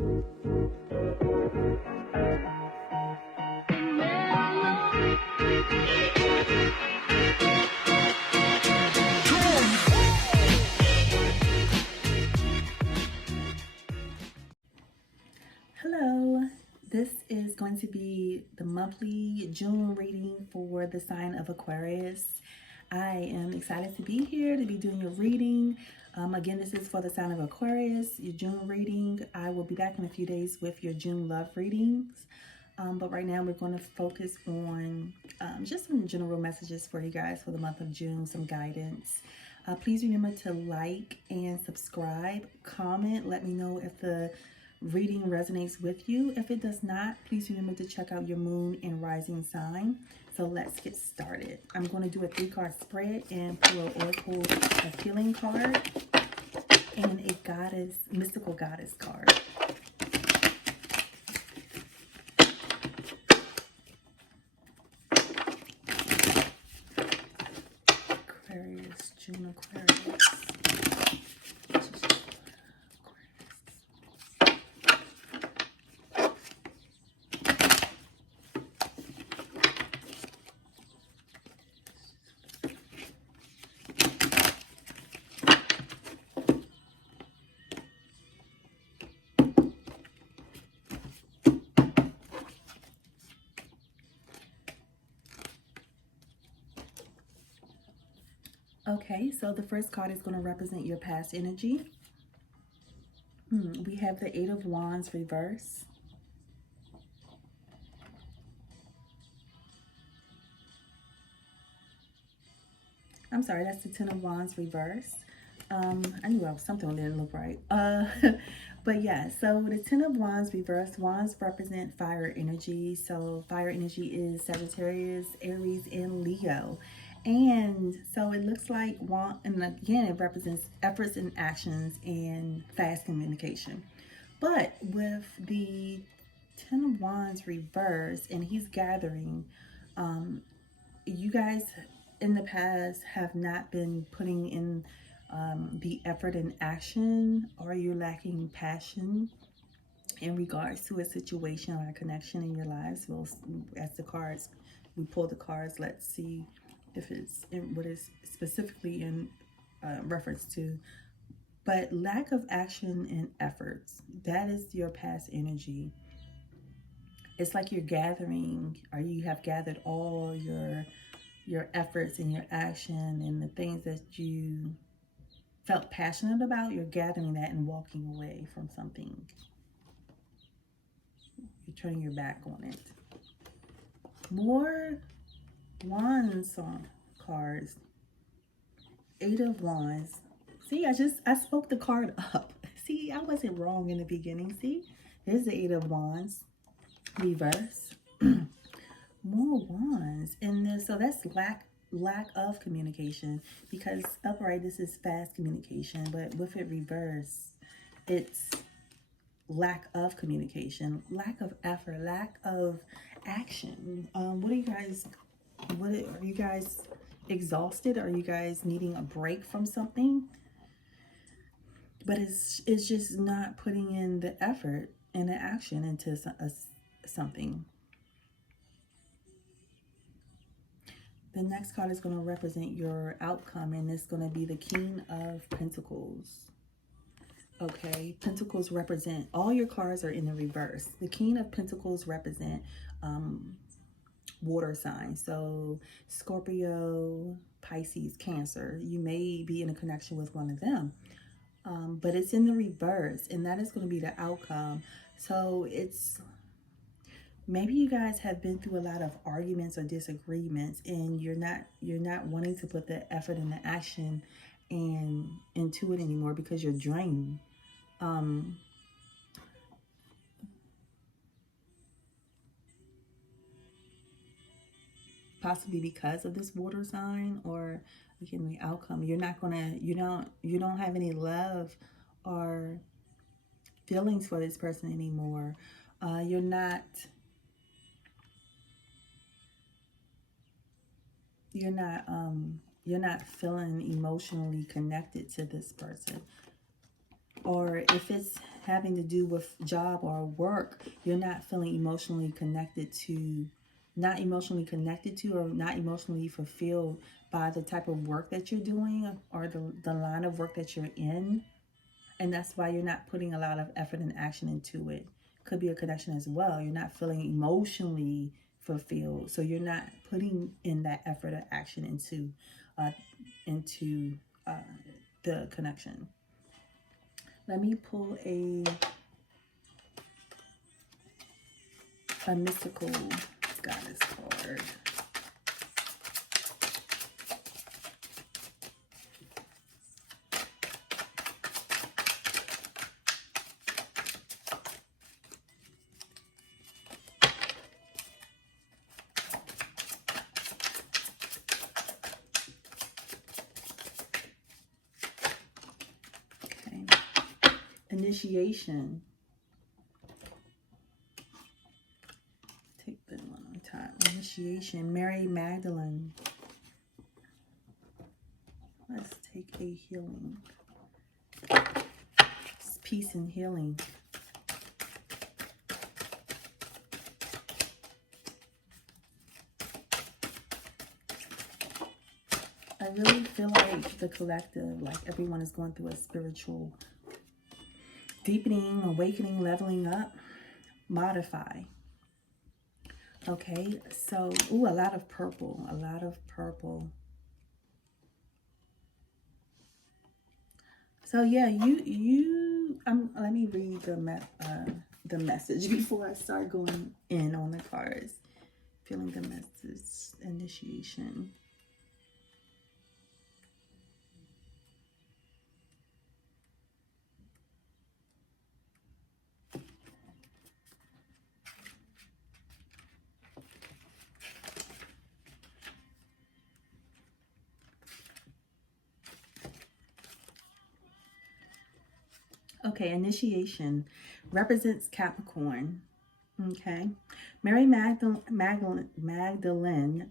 Hello, this is going to be the monthly June reading for the sign of Aquarius. I am excited to be here to be doing your reading. Again, this is for the sign of Aquarius, your June reading. I will be back in a few days with your June love readings. But right now we're going to focus on just some general messages for you guys for the month of June, some guidance. Please remember to like and subscribe, comment, let me know if the reading resonates with you. If it does not, please remember to check out your moon and rising sign. So let's get started. I'm going to do a 3-card spread and pull an oracle of healing card and a goddess, mystical goddess card. Aquarius, June Aquarius. Okay, so the first card is going to represent your past energy. We have the 8 of Wands reverse. I'm sorry, that's the 10 of Wands reverse. I knew something didn't look right. But yeah, so the 10 of Wands reverse, Wands represent fire energy. So fire energy is Sagittarius, Aries, and Leo. And so it looks like, and again, it represents efforts and actions and fast communication. But with the 10 of Wands reverse, and he's gathering, you guys in the past have not been putting in the effort and action, or you're lacking passion in regards to a situation or a connection in your lives. Well, as the cards, we pull the cards, let's see if it's in what is specifically in reference to. But lack of action and efforts, that is your past energy. It's like you're gathering, or you have gathered all your efforts and your action and the things that you felt passionate about. You're gathering that and walking away from something. You're turning your back on it. More Wands cards. 8 of Wands. See, I spoke the card up. See, I wasn't wrong in the beginning. See, there's the 8 of Wands reverse. More Wands in this, so that's lack of communication, because upright, this is fast communication, but with it reverse, it's lack of communication, lack of effort, lack of action. What are you guys exhausted? Are you guys needing a break from something? But it's just not putting in the effort and the action into something. The next card is going to represent your outcome, and it's going to be the King of Pentacles. Okay, Pentacles represent, all your cards are in the reverse. The King of Pentacles represent water signs. So Scorpio, Pisces, Cancer. You may be in a connection with one of them. But it's in the reverse, and that is going to be the outcome. So it's, maybe you guys have been through a lot of arguments or disagreements, and you're not wanting to put the effort and the action and into it anymore because you're drained. Possibly because of this water sign, or again the outcome. You don't have any love or feelings for this person anymore. You're not feeling emotionally connected to this person. Or if it's having to do with job or work, you're not feeling emotionally connected to, not emotionally connected to, or not emotionally fulfilled by the type of work that you're doing, or the line of work that you're in. And that's why you're not putting a lot of effort and action into it. Could be a connection as well. You're not feeling emotionally fulfilled, so you're not putting in that effort or action uh, into uh, the connection. Let me pull a mystical goddess card. Okay. Initiation. Take the one on top. Initiation. Mary Magdalene. Let's take a healing. It's peace and healing. I really feel like the collective, like everyone is going through a spiritual deepening, awakening, leveling up, modify. Okay, so, ooh, a lot of purple, a lot of purple. So yeah, let me read the message before I start going in on the cards. Feeling the message, initiation. Okay, initiation represents Capricorn. Okay. Mary Magdalene,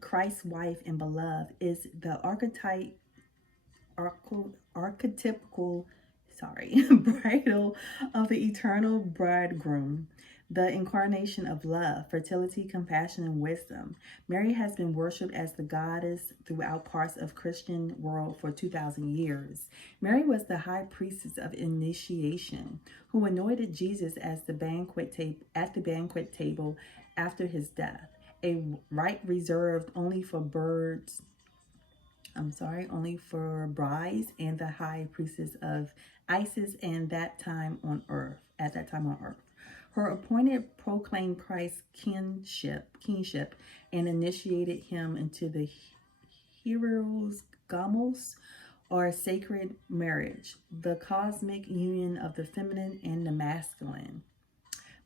Christ's wife and beloved, is the archetypical, bridal of the eternal bridegroom, the incarnation of love, fertility, compassion, and wisdom. Mary has been worshipped as the goddess throughout parts of Christian world for 2,000 years. Mary was the high priestess of initiation, who anointed Jesus as at the banquet table after his death, a rite reserved only for brides and the high priestess of Isis and at that time on earth. Her appointed proclaimed Christ's kingship and initiated him into the heroes gamos, or sacred marriage, the cosmic union of the feminine and the masculine.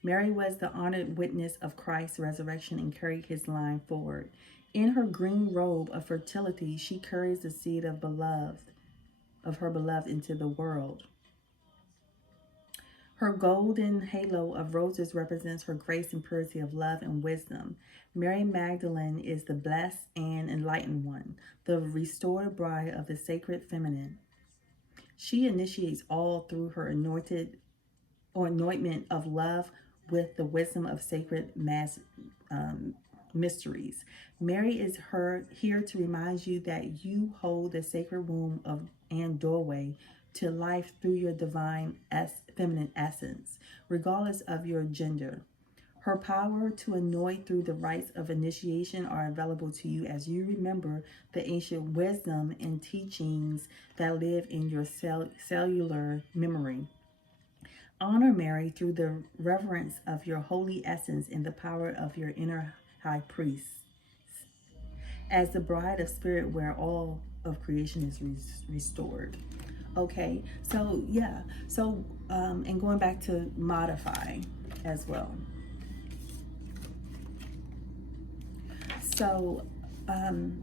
Mary was the honored witness of Christ's resurrection and carried his line forward. In her green robe of fertility, she carries the seed of her beloved into the world. Her golden halo of roses represents her grace and purity of love and wisdom. Mary Magdalene is the blessed and enlightened one, the restored bride of the sacred feminine. She initiates all through her anointment of love with the wisdom of sacred mysteries. Mary is here to remind you that you hold the sacred womb and doorway to life through your divine feminine essence, regardless of your gender. Her power to anoint through the rites of initiation are available to you as you remember the ancient wisdom and teachings that live in your cellular memory. Honor Mary through the reverence of your holy essence and the power of your inner high priest, as the bride of spirit where all of creation is restored. Okay, so yeah, and going back to modify as well. So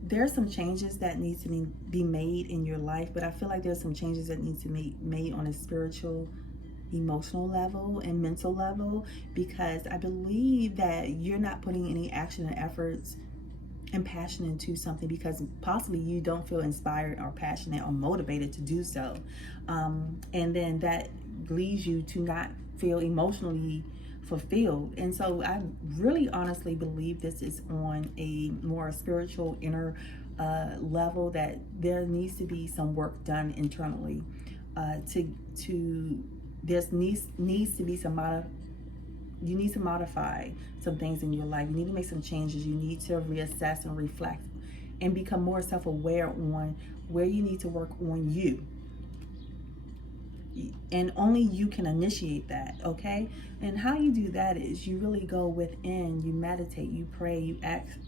there's some changes that need to be made in your life, but I feel like there's some changes that need to be made on a spiritual, emotional level and mental level, because I believe that you're not putting any action and efforts and passion into something because possibly you don't feel inspired or passionate or motivated to do so, and then that leads you to not feel emotionally fulfilled. And so I really honestly believe this is on a more spiritual inner level, that there needs to be some work done internally to there's needs to be you need to modify some things in your life. You need to make some changes. You need to reassess and reflect and become more self-aware on where you need to work on you. And only you can initiate that, okay? And how you do that is you really go within, you meditate, you pray, you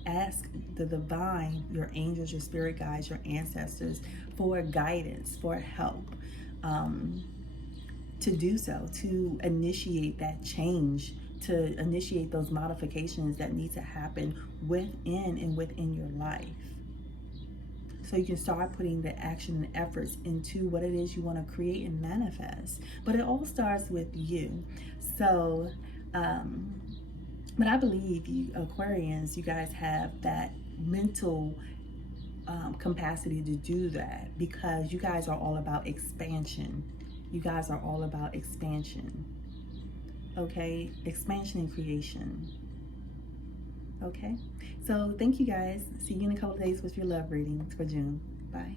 ask the divine, your angels, your spirit guides, your ancestors for guidance, for help, to do so, to initiate that change, to initiate those modifications that need to happen within your life. So you can start putting the action and efforts into what it is you want to create and manifest. But it all starts with you. So, but I believe you Aquarians, you guys have that mental capacity to do that, because you guys are all about expansion. You guys are all about expansion. Okay? Expansion and creation. Okay? So thank you guys. See you in a couple of days with your love readings for June. Bye.